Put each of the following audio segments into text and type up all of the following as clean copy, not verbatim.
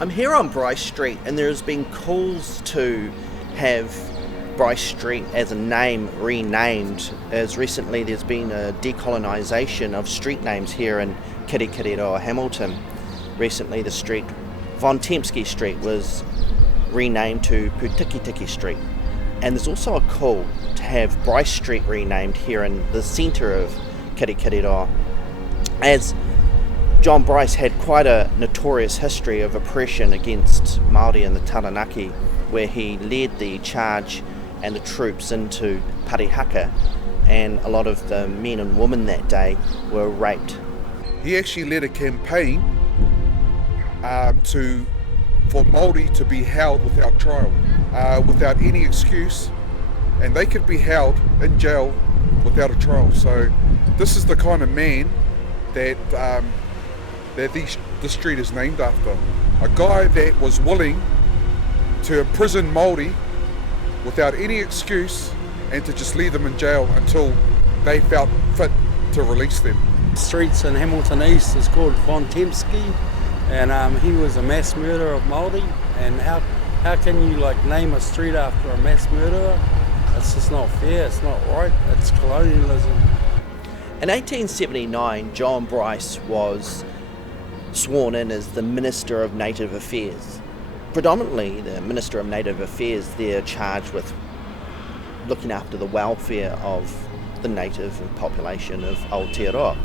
I'm here on Bryce Street, and there's been calls to have Bryce Street as a name renamed, as recently there's been a decolonisation of street names here in Kirikiriroa Hamilton. Recently the street Von Tempsky Street was renamed to Putikitiki Street, and there's also a call to have Bryce Street renamed here in the centre of Kirikiriroa, as John Bryce had quite a notorious history of oppression against Māori in the Taranaki, where he led the charge and the troops into Parihaka, and a lot of the men and women that day were raped. He actually led a campaign for Māori to be held without trial, without any excuse, and they could be held in jail without a trial. So this is the kind of man that the street is named after. A guy that was willing to imprison Māori without any excuse and to just leave them in jail until they felt fit to release them. Streets in Hamilton East is called Von Tempsky, and he was a mass murderer of Māori. And how can you name a street after a mass murderer? It's just not fair, it's not right, it's colonialism. In 1879, John Bryce was sworn in as the Minister of Native Affairs. Predominantly, the Minister of Native Affairs, they're charged with looking after the welfare of the native population of Aotearoa.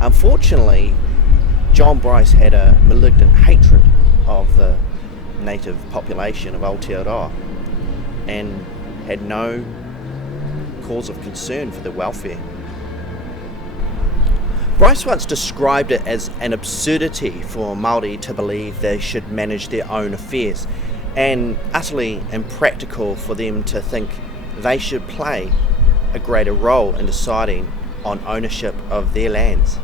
Unfortunately, John Bryce had a malignant hatred of the native population of Aotearoa and had no cause of concern for their welfare. Bryce once described it as an absurdity for Māori to believe they should manage their own affairs, and utterly impractical for them to think they should play a greater role in deciding on ownership of their lands.